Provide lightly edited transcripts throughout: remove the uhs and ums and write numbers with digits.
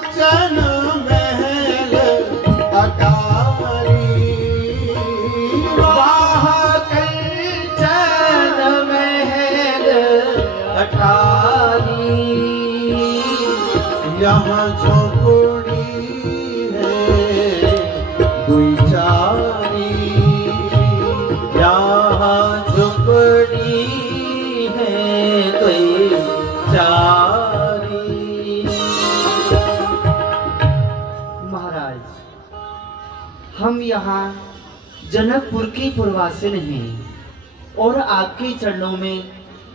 कंचन महल अटारी, वाह कंचन महल अटारी, यहाँ झोपड़ी है दुई चारी, यहाँ झुपड़ी है कोई चारी। महाराज, हम यहाँ जनकपुर की पुरवासिन हैं और आपके चरणों में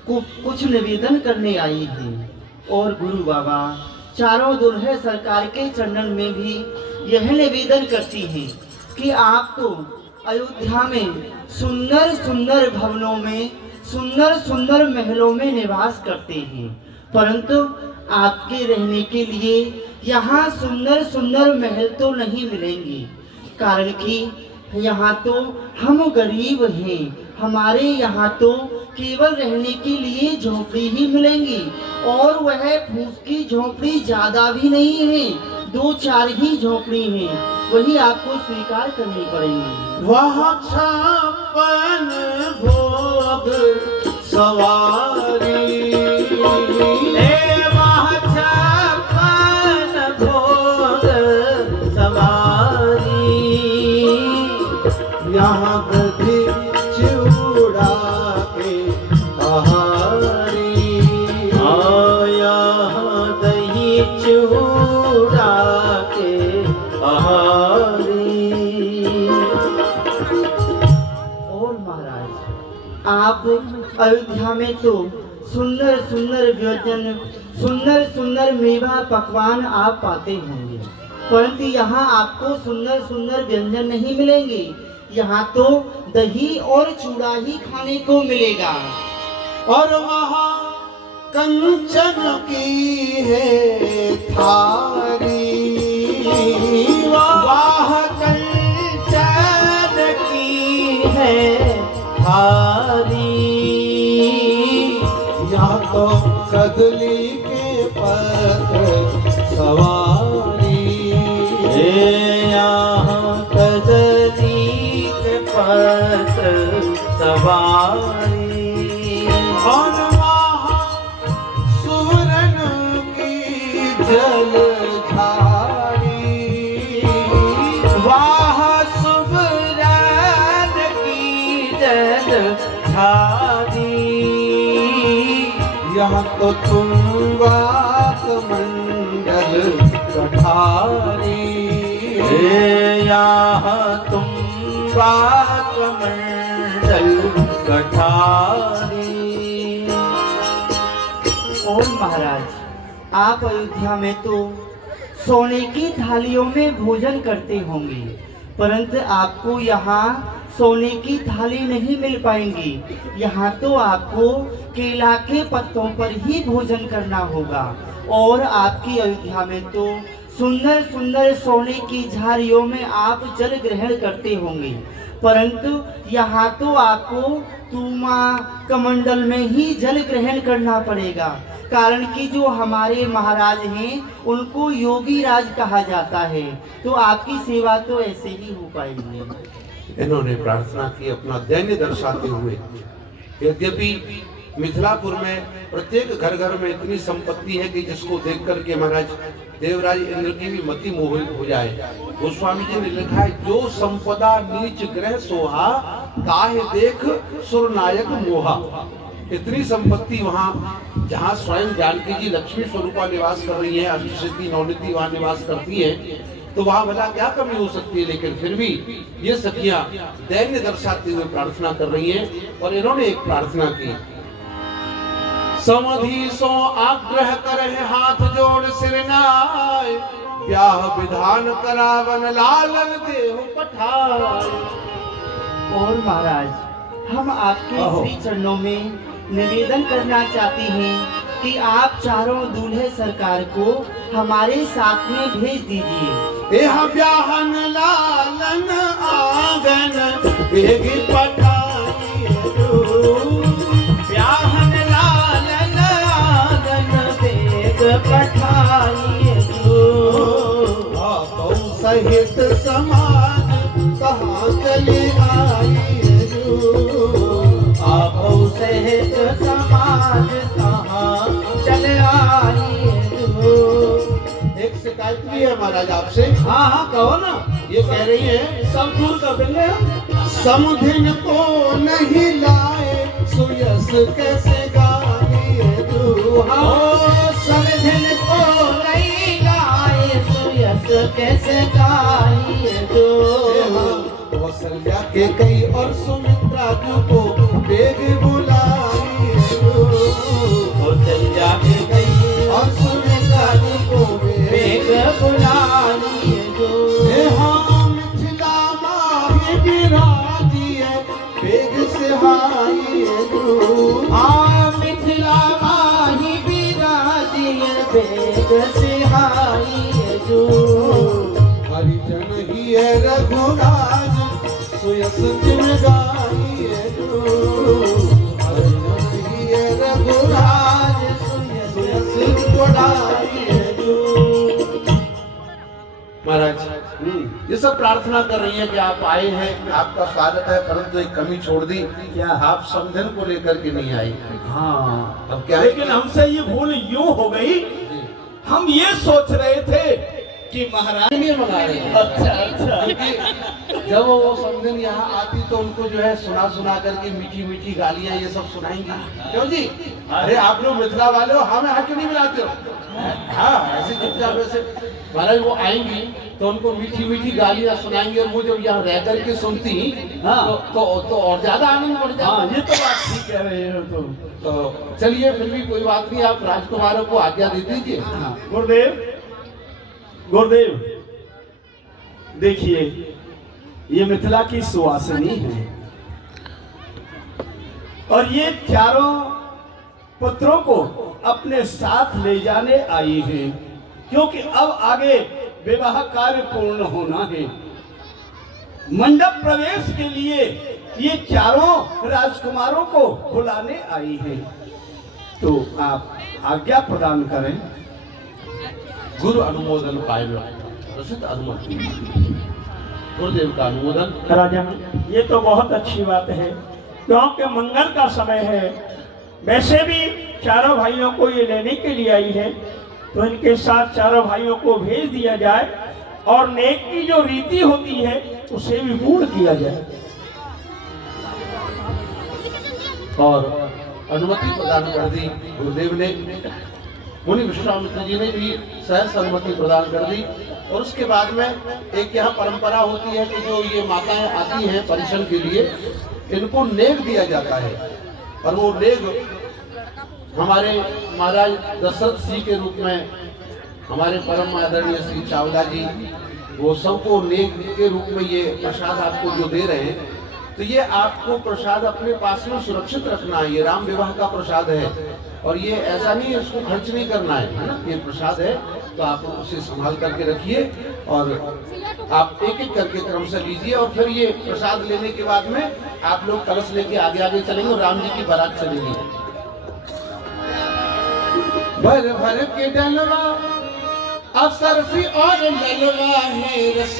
कुछ निवेदन करने आई हैं। और गुरु बाबा चारों दुल्हे सरकार के चरणन में भी यह निवेदन करती हैं कि आप तो अयोध्या में सुंदर सुंदर भवनों में, सुंदर सुंदर महलों में निवास करते हैं, परंतु आपके रहने के लिए यहाँ सुंदर सुंदर महल तो नहीं मिलेंगे। कारण कि यहाँ तो हम गरीब हैं, हमारे यहाँ तो केवल रहने के लिए झोपड़ी ही मिलेंगी, और वह फूस की झोपड़ी ज्यादा भी नहीं है, 2-4 ही झोपड़ी हैं, वही आपको स्वीकार करनी पड़ेगी। वहाँ 56 भोग सवारी, वहाँ 56 भोग सवारी, यहाँ गधी चिउड़ा के आहारी, यहाँ दही चूड़ा के आहारी। और महाराज, आप अयोध्या में तो सुंदर सुंदर व्यंजन, सुंदर सुंदर मेवा पकवान आप पाते होंगे, परंतु यहाँ आपको सुंदर सुंदर व्यंजन नहीं मिलेंगे। यहाँ तो दही और चूड़ा ही खाने को मिलेगा। और वहाँ कंचन की है थारी, वाह कंचन की है थारी, यहाँ तो कदली के पत्र सवारी, यहाँ कदली के पत्र सवारी, और वहाँ सुवर्ण की जलधारी, वाह सुवर्ण की जलधारी, यहाँ तो तुम्बा कमंडल कठारी, यहाँ तुम्बा कमंडल कठारी। और महाराज, आप अयोध्या में तो सोने की थालियों में भोजन करते होंगे, परंतु आपको यहाँ सोने की थाली नहीं मिल पाएंगी। यहाँ तो आपको केला के पत्तों पर ही भोजन करना होगा। और आपकी अयोध्या में तो सुंदर सुंदर सोने की झाड़ियों में आप जल ग्रहण करते होंगे, परंतु यहाँ तो आपको तुमा कमंडल में ही जल ग्रहण करना पड़ेगा। कारण कि जो हमारे महाराज हैं उनको योगी राज कहा जाता है, तो आपकी सेवा तो ऐसे ही हो पाएगी। इन्होंने प्रार्थना की अपना दैन्य दर्शाते हुए। यद्यपि मिथिलापुर में प्रत्येक घर घर में इतनी संपत्ति है कि जिसको देख करके महाराज देवराज इंद्र की भी मति मोहित हो जाए। गोस्वामी जी ने लिखा है, जो संपदा नीच ग्रह सोहा, ताहे देख सुरनायक मोहा। इतनी संपत्ति वहाँ, जहाँ स्वयं जानकी जी लक्ष्मी स्वरूपा निवास कर रही है, अष्टसिद्धि नवनीति वहाँ निवास करती है, तो वहाँ भला क्या कमी हो सकती है। लेकिन फिर भी ये सखियां दैन्य दर्शाते हुए प्रार्थना कर रही हैं। और इन्होंने एक प्रार्थना की, समधि सो आग्रह करे हाथ जोड़ सिर नाय, ब्याह विधान करावन लालन देहु पठाय। और महाराज, हम आपके श्री चरणों में निवेदन करना चाहते हैं कि आप चारों दूल्हे सरकार को हमारे साथ में भेज दीजिए। यह ब्याहन लालन आंगन बेग पठाई दो, ब्याहन लालन आंगन बेग पठाई दो। सहित समाज कहाँ चले आई आपो सहित समाज कहाँ चले आई। एक शिकायत भी है महाराज आपसे। हाँ हाँ कहो ना। ये कह रही है सब दूर कर देंगे हम। समधिन को नहीं लाए सुयस कैसे गाए समधिन को नहीं लाए सुयस कैसे गाए कौशल्या के कई और सुमित्रा जी को बेग बुलाई कौशल्या के कई और सुमित्रा जी को बेग बुलाई हाँ मिथिला माही बिराजी है बेग सिहाई हाँ मिथिला माही बिराजी है बेग सिहाई हरिजन ही है रघुराज सुयस जिम गाई हरिजन ही है रघुराज सुयस जोड़ाई महाराज ये सब प्रार्थना कर रही है कि आप आए हैं, आपका स्वागत है, परंतु एक कमी छोड़ दी, क्या आप समधन को लेकर के नहीं आई। हाँ अब क्या है? लेकिन हमसे ये भूल यूं हो गई, हम ये सोच रहे थे कि महाराज नहीं मंगा रहे हैं। क्योंकि जब वो समधन यहाँ आती तो उनको जो है सुना सुना करके मीठी मीठी गालियां ये सब सुनाएंगी। क्यों जी? अरे आप लोग मिथिला वाले हो, हमें यहाँ क्यों नहीं मिलाते हो? हाँ ऐसे चुपचाप ऐसे महाराज वो आएंगी तो उनको मीठी मीठी गालियां सुनाएंगी और वो जब यहाँ रह करके सुनती तो और ज्यादा आनंद बढ़ जाता। हाँ ये तो बात ठीक कह रहे हो तुम। तो चलिए फिर भी कोई बात नहीं, आप राजकुमारों को आज्ञा दे दीजिए। हाँ गुरुदेव, गुरुदेव देखिए ये मिथिला की सुवासिनी है और ये चारों पुत्रों को अपने साथ ले जाने आई है, क्योंकि अब आगे विवाह कार्य पूर्ण होना है। मंडप प्रवेश के लिए ये चारों राजकुमारों को बुलाने आई है, तो आप आज्ञा प्रदान करें। गुरु अनुमोदन पाए प्रसिद्ध अनुमति, गुरुदेव का अनुमोदन। राजन ये तो बहुत अच्छी बात है, क्योंकि मंगल का समय है। वैसे भी चारों भाइयों को ये लेने के लिए आई है, तो इनके साथ चारों भाइयों को भेज दिया जाए और नेक की जो रीति होती है उसे भी पूर्ण किया जाए। और अनुमति प्रदान कर दी गुरुदेव ने। मुनि विश्वामित्र जी ने भी सहर्ष अनुमति प्रदान कर दी। और उसके बाद में एक यहाँ परंपरा होती है कि जो ये माताएं आती हैं परिश्रम के लिए, इनको नेग दिया जाता है। और वो नेग हमारे महाराज दशरथ जी के रूप में हमारे परम आदरणीय श्री चावला जी वो सबको नेग के रूप में ये प्रसाद आपको जो दे रहे हैं, तो ये आपको प्रसाद अपने पास में सुरक्षित रखना है। ये राम विवाह का प्रसाद है और ये ऐसा नहीं है इसको खर्च नहीं करना है ना, ये प्रसाद है तो आप उसे संभाल करके रखिए और आप एक एक करके क्रम से लीजिए। और फिर ये प्रसाद लेने के बाद में आप लोग कलश लेके आगे आगे चलेंगे और राम जी की बारात चलेगी। भर भर के डलवा अफसर और ललवा है रस